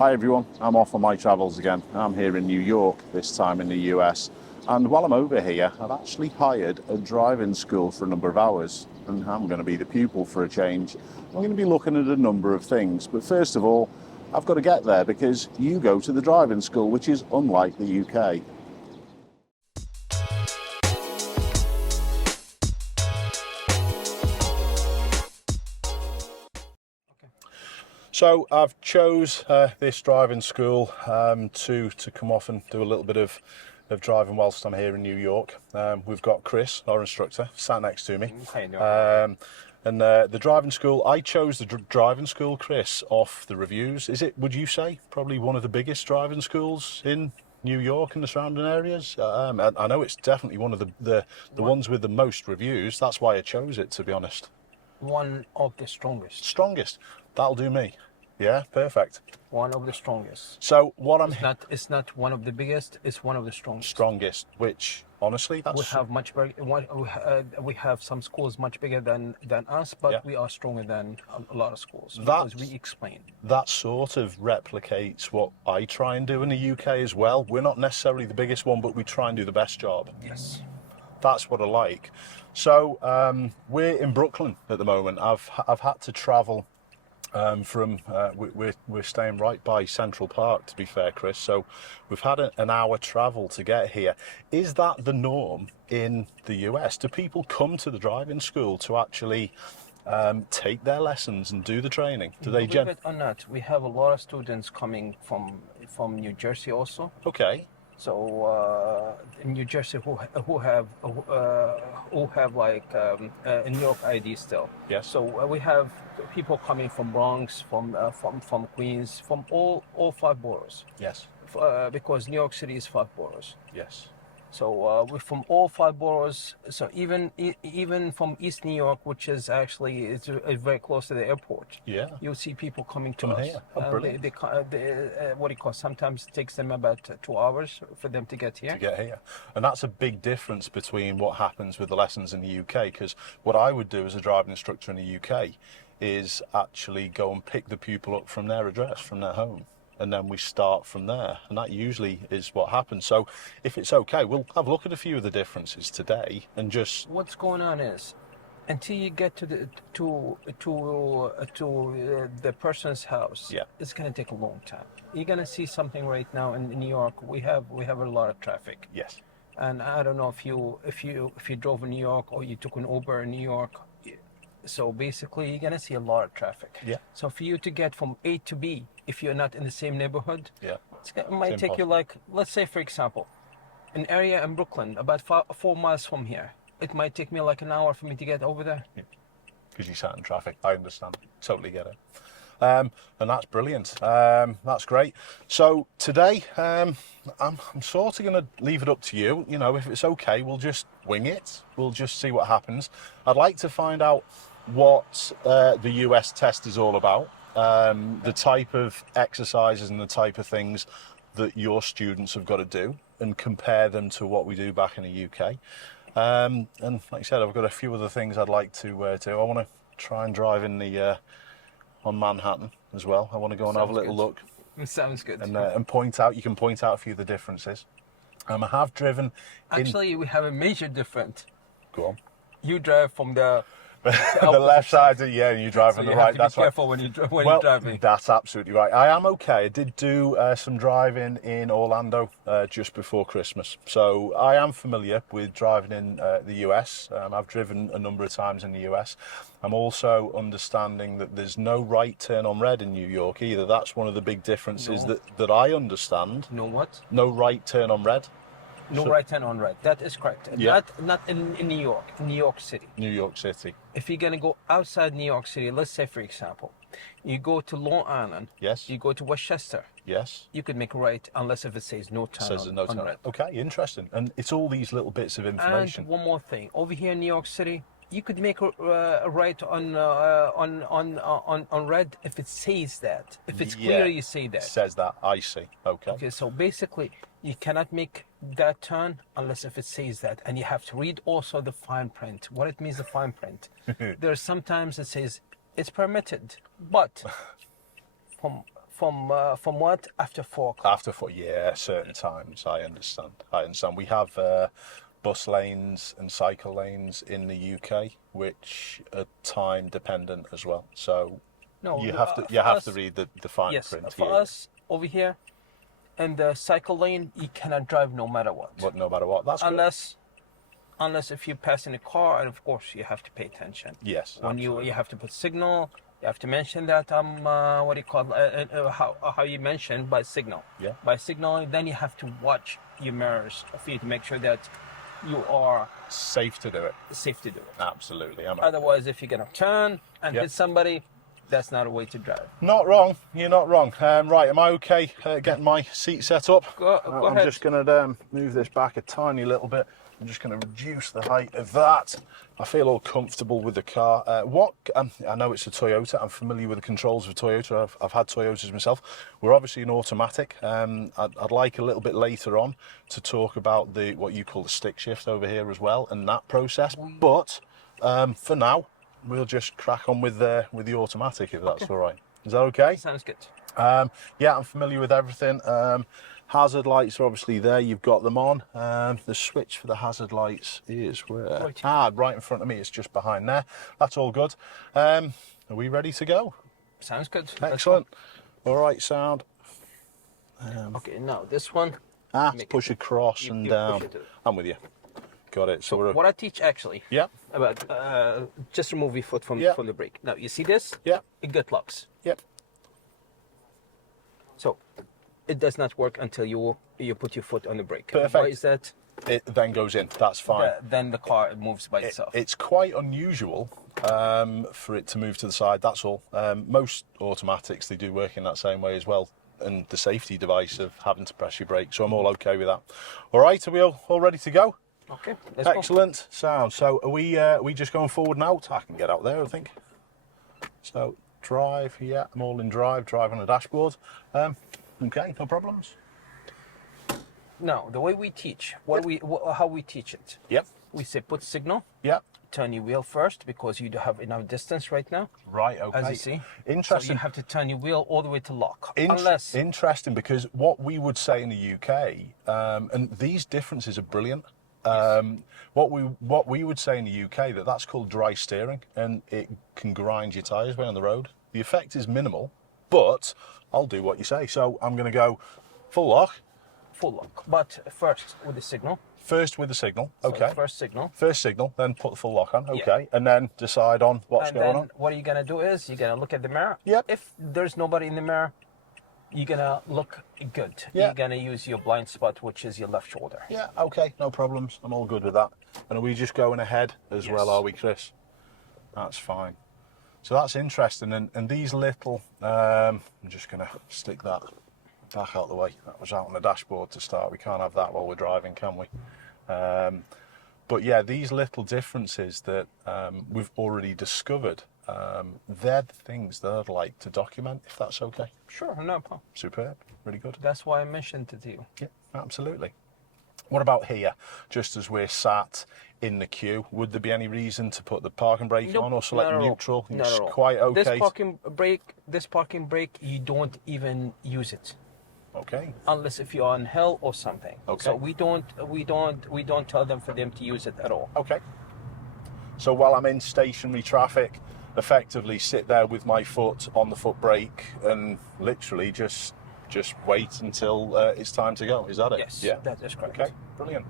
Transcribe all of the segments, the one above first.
Hi everyone, I'm off on my travels again. I'm here in New York, this time in the US. And while I'm over here, I've actually hired a driving school for a number of hours. And I'm going to be the pupil for a change. I'm going to be looking at a number of things. But first of all, I've got to get there because you go to the driving school, which is unlike the UK. So I've chose this driving school to come off and do a little bit of driving whilst I'm here in New York. We've got Chris, our instructor, sat next to me. And the driving school, I chose the driving school, Chris, off the reviews. Is it, would you say, probably one of the biggest driving schools in New York and the surrounding areas? I know it's definitely one of the ones with the most reviews. That's why I chose it, to be honest. One of the strongest. Strongest. That'll do me. Yeah, perfect. One of the strongest. So what It's not one of the biggest. It's one of the strongest. Strongest, which honestly, that's... We have much bigger. We have some schools much bigger than us, but Yeah. we are stronger than a lot of schools That's- because we explain. That sort of replicates what I try and do in the UK as well. We're not necessarily the biggest one, but we try and do the best job. Yes. That's what I like. So we're in Brooklyn at the moment. I've had to travel we're staying right by Central Park, to be fair, Chris. So we've had an hour travel to get here. Is that the norm in the US? Do people come to the driving school to actually take their lessons and do the training? Do they? Believe it or not, we have a lot of students coming from New Jersey also. Okay. So in New Jersey, who have like a New York ID still. Yes. So we have people coming from Bronx, from Queens, from all 5 boroughs. Yes. Because New York City is 5 boroughs. Yes. So we're from all 5 boroughs. So even from East New York, which is actually it's very close to the airport. Yeah. You'll see people coming to Come us. here. Oh, brilliant. What do you call? Sometimes it takes them about 2 hours for them to get here. And that's a big difference between what happens with the lessons in the UK, because what I would do as a driving instructor in the UK is actually go and pick the pupil up from their address, from their home. And then we start from there, and that usually is what happens. So if it's okay, we'll have a look at a few of the differences today and just... What's going on is, until you get to the person's house, yeah, it's going to take a long time. You're going to see something right now in New York. We have a lot of traffic. Yes. And I don't know if you drove in New York or you took an Uber in New York. So basically, you're going to see a lot of traffic. Yeah. So for you to get from A to B, if you're not in the same neighborhood, yeah, it might take you like, let's say, for example, an area in Brooklyn, about 4 miles from here. It might take me like an hour for me to get over there. Because you sat in traffic. I understand. Totally get it. And that's brilliant. That's great. So today, I'm sort of going to leave it up to you. You know, if it's okay, we'll just wing it. We'll just see what happens. I'd like to find out what the US test is all about, the type of exercises and the type of things that your students have got to do, and compare them to what we do back in the UK. And like I said, I've got a few other things I'd like to do. I want to try and drive in the on Manhattan as well. I want to go and have a little look. It sounds good. And point out. You can point out a few of the differences. I have driven. Actually, we have a major difference. Go on. You drive from the the left side, yeah, and you drive on the right. That's right. Careful when you're driving. That's absolutely right. I am okay. I did do some driving in Orlando just before Christmas, so I am familiar with driving in the US. I've driven a number of times in the US. I'm also understanding that there's no right turn on red in New York either. That's one of the big differences that I understand. No what? No right turn on red. No right turn on red. That is correct. Yeah. Not in New York. In New York City. New York City. If you're going to go outside New York City, let's say, for example, you go to Long Island. Yes. You go to Westchester. Yes. You could make a right unless if it says no turn on red. Okay, interesting. And it's all these little bits of information. And one more thing. Over here in New York City, you could make a right on red if it says that. If it's clear, you say that. It says that. I see. Okay. Okay. So basically, you cannot make that turn unless if it says that, and you have to read also the fine print. What it means, the fine print. There's sometimes it says it's permitted, but from what? After 4 o'clock. After 4, yeah, certain times. I understand. We have bus lanes and cycle lanes in the UK, which are time dependent as well. So No, you have to read the fine yes, print. for us over here, in the cycle lane, you cannot drive no matter what. But no matter what, that's good. Unless if you pass in a car, and of course you have to pay attention. Yes, When absolutely. you have to put signal, you have to mention that what do you call how you mentioned by signal. Yeah. By signal, then you have to watch your mirrors for you to make sure that you are Safe to do it. safe to do it. Absolutely. Otherwise, if you're gonna turn and Yeah. hit somebody, that's not a way to drive. Not wrong. You're not wrong. Right, am I okay getting my seat set up? Go I'm ahead. just going to move this back a tiny little bit. I'm just going to reduce the height of that. I feel all comfortable with the car. I know it's a Toyota. I'm familiar with the controls of Toyota. I've had Toyotas myself. We're obviously an automatic. I'd like a little bit later on to talk about what you call the stick shift over here as well, and that process. But for now, we'll just crack on with the automatic, if that's all right. Is that okay? Sounds good. Yeah, I'm familiar with everything. Hazard lights are obviously there. You've got them on. The switch for the hazard lights is where? Right in front of me. It's just behind there. That's all good. Are we ready to go? Sounds good. Excellent. All right, sound. Okay, now this one. Push across and you down. push it. I'm with you. Got it. So we're What I teach actually. yeah, About just remove your foot from the brake. Now you see this? yeah, It got locks. yep. So it does not work until you put your foot on the brake. Perfect. Why is that? It then goes in. That's fine. Then the car moves by itself. It's quite unusual for it to move to the side, that's all. Most automatics, they do work in that same way as well, and the safety device of having to press your brake, so I'm all okay with that. All right, are we all ready to go? Okay, let's go. Excellent. Sound. So are we just going forward and out? I can get out there, I think. So drive, yeah, I'm all in drive on the dashboard. Okay, no problems. Now, the way we teach, how we teach it, Yep, we say put signal, yep. turn your wheel first because you do have enough distance right now, Right, okay. as you see. Interesting. So you have to turn your wheel all the way to lock. Interesting, because what we would say in the UK, and these differences are brilliant. What we would say in the UK that's called dry steering, and it can grind your tyres way on the road. The effect is minimal, but I'll do what you say. So I'm going to go full lock. Full lock, but first with the signal. First with the signal, So okay. First signal. First signal, then put the full lock on, Yeah. okay, and then decide on what's And going then on. what you're gonna do is you're gonna look at the mirror. Yep. If there's nobody in the mirror, you're gonna look good. Yeah. You're gonna use your blind spot, which is your left shoulder. Yeah, okay, no problems. I'm all good with that. And are we just going ahead as Yes. well, are we, Chris? That's fine. So that's interesting. And these little, I'm just going to stick that back out the way. That was out on the dashboard to start. We can't have that while we're driving, can we? But yeah, these little differences that we've already discovered, they're the things that I'd like to document, if that's okay. Sure, no problem. Superb, really good. That's why I mentioned it to you. Yeah, absolutely. What about here? Just as we're sat in the queue, would there be any reason to put the parking brake Nope, on or select not at all. neutral? Not It's at all. quite okay. This parking brake, you don't even use it Okay. unless if you're on hill or something. Okay. So we don't tell them for them to use it at all. Okay. So while I'm in stationary traffic, effectively sit there with my foot on the foot brake and literally just wait until it's time to go. Is that it? Yes, Yeah. that is correct. Okay. Brilliant.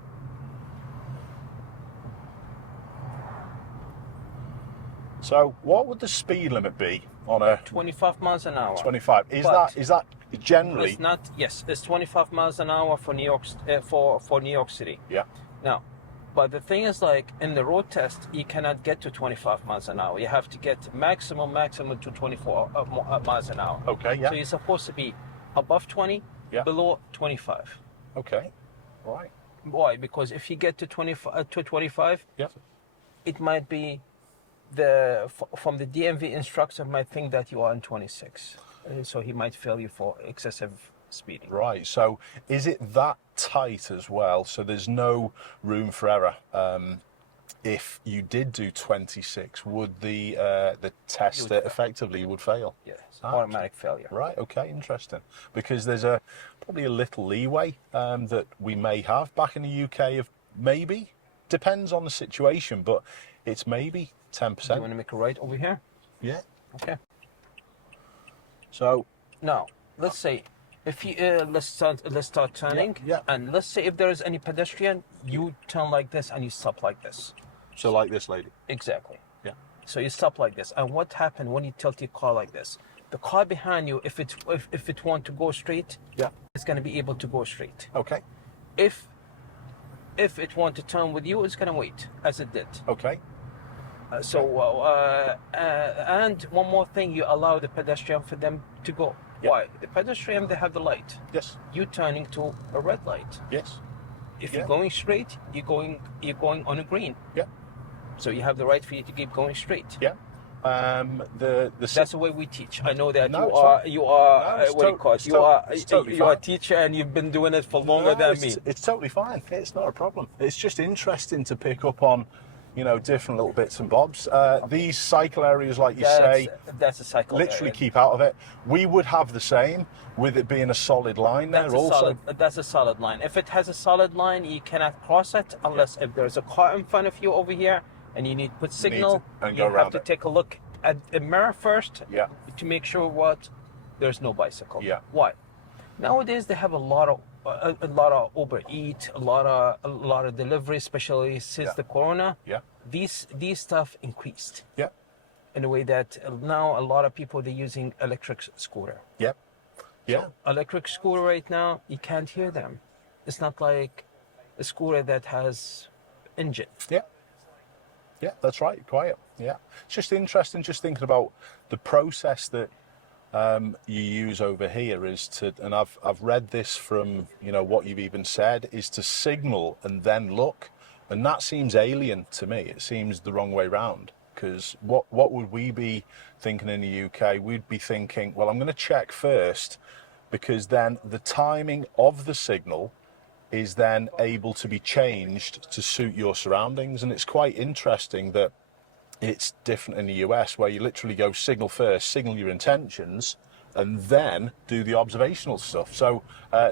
So what would the speed limit be on a 25 miles an hour. 25? Is But that generally? It's not. Yes, it's 25 miles an hour for New York for New York City. Yeah. Now, but the thing is, like in the road test, you cannot get to 25 miles an hour. You have to get maximum to 24 miles an hour. Okay. Yeah. So you're supposed to be above 20, Yeah. below 25. Okay. Right. Why? Because if you get to 25, Yeah. it might be from the DMV instructor might think that you are on 26, so he might fail you for excessive speeding. Right. So is it that tight as well? So there's no room for error. if you did do 26, would the test effectively would fail? Yes, Ah, automatic failure. Right, okay, interesting. Because there's probably a little leeway that we may have back in the UK of maybe, depends on the situation, but it's maybe 10%. Do you want to make a right over here? Yeah. Okay. So Now, let's say if you let's start turning, Yeah. and let's say if there is any pedestrian, you turn like this and you stop like this. so like this lady. Exactly. Yeah. So you stop like this, and what happened when you tilt your car like this? The car behind you, if it want to go straight, Yeah. it's going to be able to go straight. Okay. If it want to turn with you, it's going to wait, as it did. Okay. And one more thing, you allow the pedestrian for them to go. Yeah. Why? The pedestrian, they have the light. Yes. You turning to a red light. Yes. If Yeah. you're going straight, you're going on a green. Yeah. So you have the right for you to keep going straight. Yeah. The That's the way we teach. I know that No, it's you are fine. you are No, it's what do you to- call it? it's You to- are it's totally you are a fine. teacher and you've been doing it for longer than me. It's totally fine. It's not a problem. It's just interesting to pick up on, different little bits and bobs. These cycle areas, like you say, That's a cycle. literally area. keep out of it. We would have the same with it being a solid line there also. That's a solid line. If it has a solid line, you cannot cross it unless if there's a car in front of you over here and you need to put signal. and You go have around to it. take a look at the mirror first Yeah. to make sure there's no bicycle. Yeah. Why? Nowadays they have a lot of Uber Eat, a lot of delivery, especially since Yeah. the corona. Yeah. These stuff increased Yeah. in a way that now a lot of people they're using electric scooter. Yeah. Yeah. Electric scooter right now, you can't hear them. It's not like a scooter that has engine. Yeah. Yeah, that's right. Quiet. Yeah. It's just interesting just thinking about the process that you use over here is to, and I've read this from, what you've even said, is to signal and then look. And that seems alien to me. It seems the wrong way round. Because what would we be thinking in the UK? We'd be thinking, well, I'm going to check first, because then the timing of the signal is then able to be changed to suit your surroundings. And it's quite interesting that it's different in the US, where you literally go signal first, signal your intentions, and then do the observational stuff. So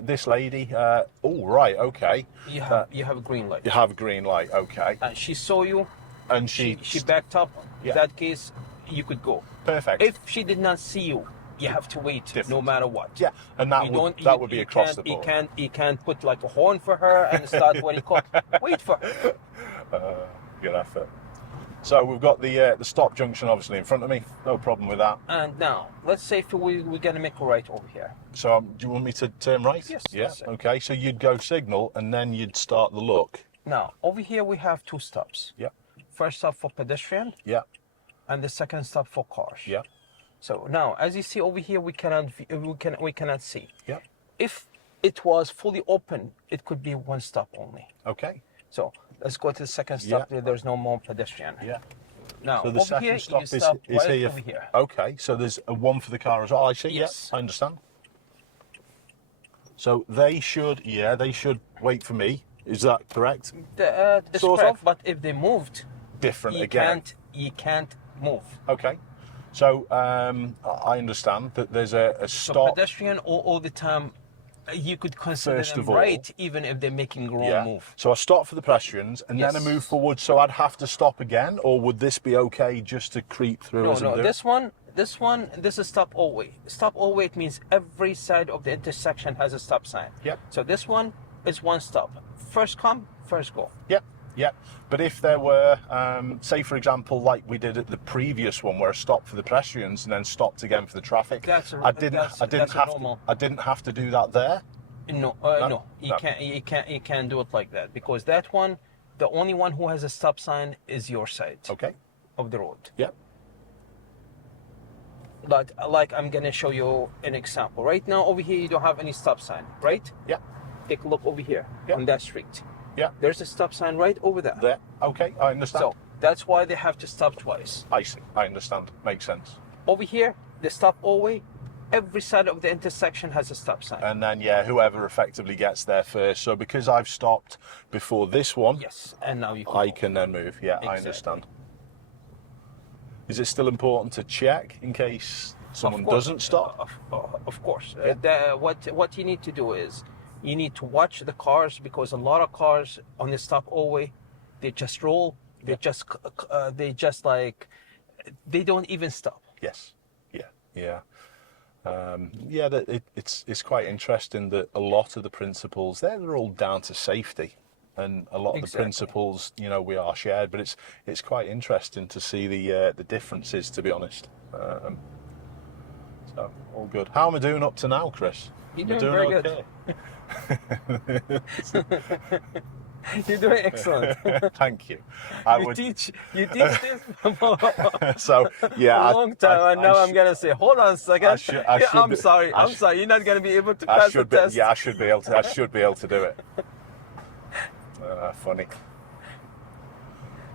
this lady, oh, right, okay. You have a green light. You have a green light, okay. And she saw you, And she backed up. Yeah. In that case, you could go. perfect. If she did not see you, you have to wait no Different. matter what. Yeah, and that would be across the board. You can't put like a horn for her and start what you call wait for her. Good effort. So we've got the stop junction obviously in front of me. No problem with that. And now, let's say if we're gonna make a right over here. So do you want me to turn right? Yes, Yeah. yes, sir. Okay. So you'd go signal and then you'd start the look. Now, over here we have two stops. Yeah. First stop for pedestrian Yeah. and the second stop for cars. Yeah. So now, as you see over here, we cannot see. Yeah. If it was fully open, it could be one stop only. Okay. So let's go to the second stop. Yeah. There's no more pedestrian. Yeah. Now, So the over second here, stop you stop is right here. over here. Okay. So there's a one for the car as well. I see. Yes. Yeah. I understand. So they should wait for me. Is that correct? It's Sort correct, of. but if they moved, Different you again. can't move. Okay. So I understand that there's a So stop. pedestrian all the time, you could consider First them of all, right, even if they're making wrong Yeah. move. So I stop for the pedestrians and then I Yes. move forward. So I'd have to stop again, or would this be okay just to creep through? No, as I'm no. doing? This is stop all way. Stop all way, it means every side of the intersection has a stop sign. Yep. So this one is one stop. First come, first go. Yep. Yep. But if there were, say for example, like we did at the previous one, where I stopped for the pedestrians and then stopped again for the traffic, That's I didn't have to do that there. No, No? you No. can't do it like that, because that one, the only one who has a stop sign is your side Okay. of the road. Yep. Like I'm gonna show you an example. Right now over here you don't have any stop sign, right? Yep. Take a look over here Yeah. on that street. Yeah. There's a stop sign right over there. There. Okay. I understand. So that's why they have to stop twice. I see. I understand. Makes sense. Over here, they stop all way, every side of the intersection has a stop sign. And then, yeah, whoever effectively gets there first. So because I've stopped before this one, Yes, and now you can I move. can then move. Yeah, Exactly. I understand. Is it still important to check in case someone doesn't stop? Of course. Yeah. What you need to do is you need to watch the cars, because a lot of cars on the stop always, they just roll. They just like, they don't even stop. Yes. Yeah. Yeah. It's quite interesting that a lot of the principles they're all down to safety, and a lot of the principles, you know, we are shared. But it's quite interesting to see the differences, to be honest. So all good. How am I doing up to now, Chris? You're Am I doing very okay? You're doing excellent. Thank you. You teach this for So yeah, a long time, and now I'm gonna say, hold on a second. I'm sorry. You're not gonna be able to pass the test. Yeah, I should be able to. I should be able to do it. Funny.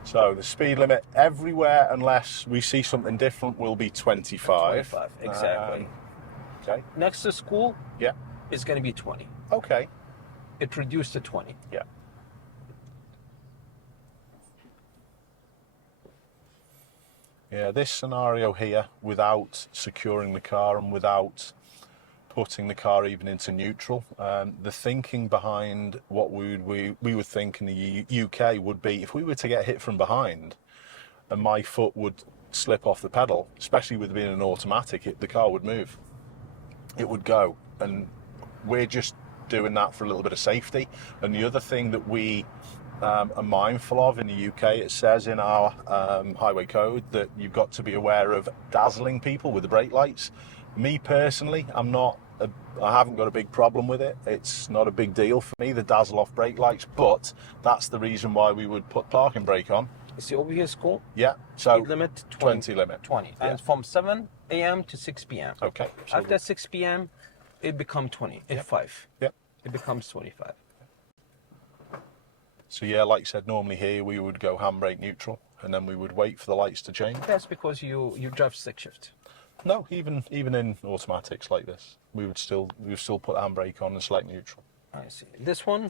So the speed limit everywhere, unless we see something different, will be 25. 25, exactly. Okay. Next to school, Yeah. it's gonna be 20. Okay. It reduced to 20. Yeah. Yeah, this scenario here, without securing the car and without putting the car even into neutral, the thinking behind what we would think in the UK would be, if we were to get hit from behind and my foot would slip off the pedal, especially with it being an automatic, the car would move. It would go. And we're just doing that for a little bit of safety. And the other thing that we are mindful of in the UK, it says in our highway code that you've got to be aware of dazzling people with the brake lights. Me personally, I haven't got a big problem with it. It's not a big deal for me, the dazzle off brake lights, but that's the reason why we would put parking brake on. You see over here, school? Yeah, so Speed limit 20 limit. 20. Yeah. And from 7 a.m. to 6 p.m. Okay. So After 6 p.m., it becomes 20. At 5. Yep. It becomes 25. So yeah, like you said, normally here we would go handbrake neutral, and then we would wait for the lights to change. That's because you drive stick shift. No, even in automatics like this, we would still put handbrake on and select neutral. I see. This one,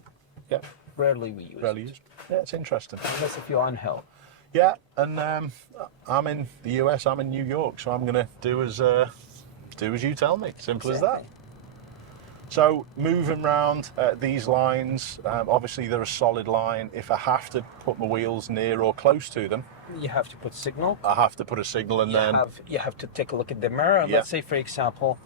Yeah, rarely we use rarely it. used. Yeah, it's interesting. Unless if you're on hill. Yeah, and I'm in the US. I'm in New York, so I'm gonna do as you tell me. Simple as that. So moving round these lines, obviously they're a solid line. If I have to put my wheels near or close to them, You have to put signal. I have to put a signal, and You have to take a look at the mirror. Yeah. Let's say, for example,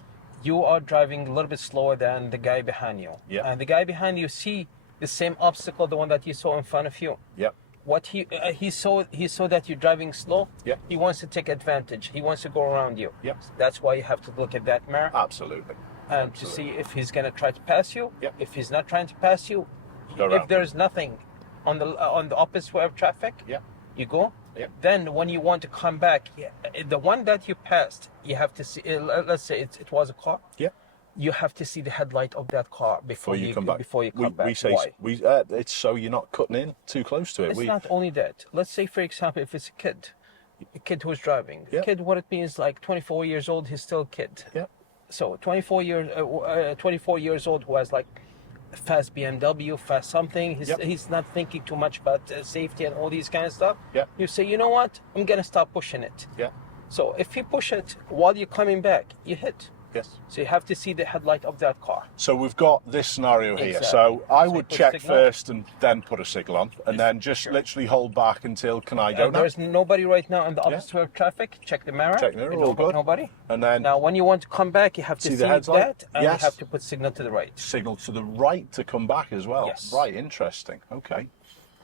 you are driving a little bit slower than the guy behind you. Yeah. And the guy behind you see the same obstacle, the one that you saw in front of you. Yep. What he saw that you're driving slow. Yeah. He wants to take advantage. He wants to go around you. Yep. That's why you have to look at that mirror Absolutely. and to see if he's gonna try to pass you. Yep. If he's not trying to pass you, Go if around. there's nothing on the opposite way of traffic, Yeah. you go. Yep. Then when you want to come back, the one that you passed, you have to see. Let's say it was a car. Yeah. You have to see the headlight of that car before you come back. Before you come back. We say Why? it's so you're not cutting in too close to it. It's not only that. Let's say, for example, if it's a kid who's driving. Yeah. A kid, what it means, like 24 years old, he's still a kid. Yeah. So 24 years old who has like fast BMW, fast something. He's not thinking too much about safety and all these kind of stuff. Yeah. You say, you know what? I'm gonna stop pushing it. Yeah. So if you push it while you're coming back, you hit. Yes. So you have to see the headlight of that car. So we've got this scenario here. Exactly. So I So you would put check signal. first and then put a signal on, and then just literally hold back until can I go now? There's nobody right now in the opposite way of traffic. Check the mirror. Check the mirror, If all you've got good. Nobody. And then Now, when you want to come back, you have to See see the headlight? that, and Yes. you have to put signal to the right. signal to the right to come back as well. Yes. Right. Interesting. Okay.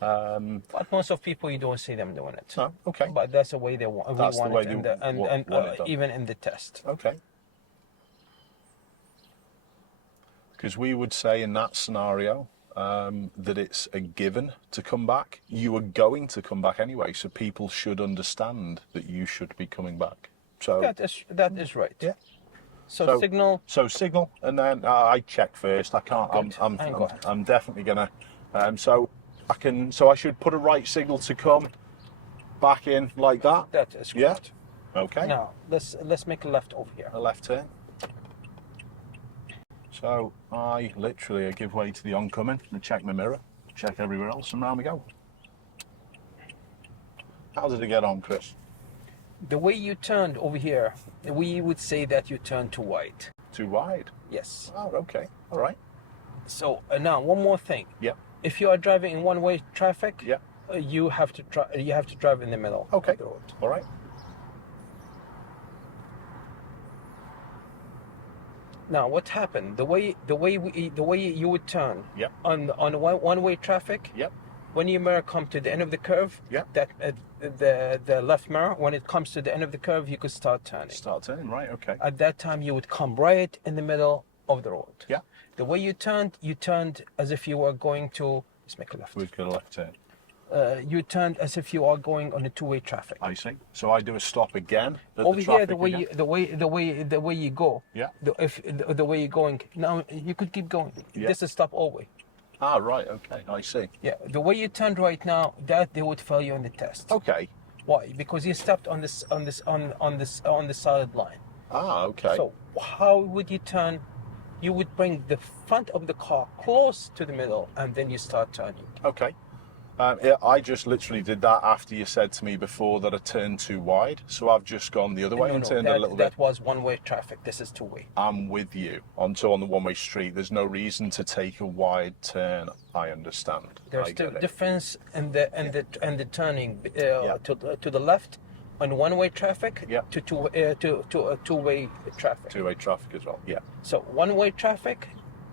But most of people, you don't see them doing it. No. Okay. But that's the way they want. That's we want the way it, they in the, and, want and it done. even in the test. Okay. Because we would say in that scenario that it's a given to come back. You are going to come back anyway, so people should understand that you should be coming back. So That is right. Yeah. So signal. So signal, and then I check first. I can't. Good. I'm definitely gonna. So I can. So I should put a right signal to come back in like that. That is Yeah. correct. Okay. Now let's make a left over here. A left turn. So I literally give way to the oncoming and check my mirror, check everywhere else, and round we go. How did it get on, Chris? The way you turned over here, we would say that you turned too wide. Too wide? Yes. Oh, okay. All right. So now one more thing. Yep. If you are driving in one-way traffic, Yep. You have to drive in the middle. Okay. Of the road. All right. Now what happened? The way you would turn. Yep. On one-way traffic. Yep. When your mirror comes to the end of the curve. Yep. That the left mirror, when it comes to the end of the curve, you could start turning. Start turning, right? Okay. At that time, you would come right in the middle of the road. Yeah. The way you turned as if you were going to. Let's make a left. We've got a left turn. You turned as if you are going on a two-way traffic. I see. So I do a stop again. Over here, the way you go. Yeah. The way you're going. Now you could keep going. Yeah. This is stop all way. Ah, right. Okay. I see. Yeah. The way you turned right now, that they would fail you on the test. Okay. Why? Because you stepped on the solid line. Ah, okay. So how would you turn? You would bring the front of the car close to the middle, and then you start turning. Okay. Yeah, I just literally did that after you said to me before that I turned too wide. So I've just gone the other way and turned a little bit. That was one-way traffic. This is two-way. I'm with you. On the one-way street, there's no reason to take a wide turn. I understand. There's I get it. difference in the turning to the left on one-way traffic to two-way traffic. Two-way traffic as well. Yeah. So one-way traffic,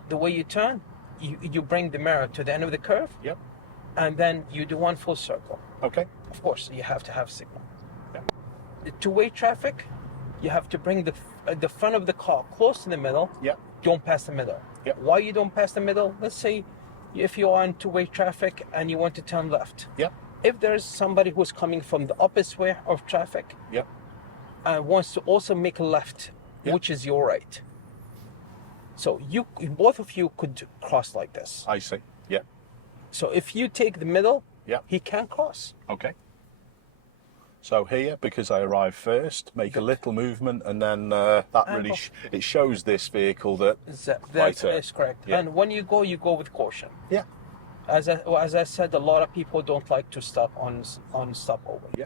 the way you turn, you bring the mirror to the end of the curve. Yep. And then you do one full circle. Okay. Of course, you have to have signal. Yeah. The two-way traffic, you have to bring the front of the car close to the middle. Yeah. Don't pass the middle. Yeah. Why you don't pass the middle? Let's say if you are in two-way traffic and you want to turn left. Yeah. If there's somebody who's coming from the opposite way of traffic Yeah. and wants to also make a left, Yeah. which is your right. So both of you could cross like this. I see. Yeah. So if you take the middle, Yeah. he can't cross. Okay. So here, because I arrived first, make a little movement, and then that really it shows this vehicle that That is correct. Yeah. And when you go with caution. yeah, As I said, a lot of people don't like to stop on stopover. yeah,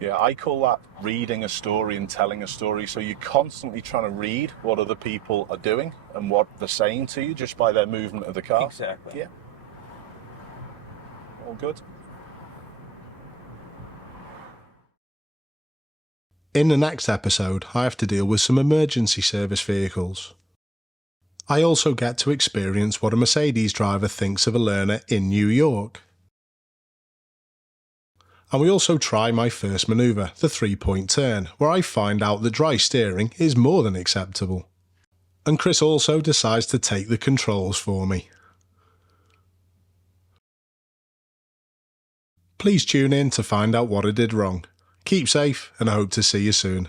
yeah. I call that reading a story and telling a story. So you're constantly trying to read what other people are doing and what they're saying to you just by their movement of the car. Exactly. Yeah. All good. In the next episode, I have to deal with some emergency service vehicles. I also get to experience what a Mercedes driver thinks of a learner in New York. And we also try my first manoeuvre, the 3-point turn, where I find out that dry steering is more than acceptable. And Chris also decides to take the controls for me. Please tune in to find out what I did wrong. Keep safe, and I hope to see you soon.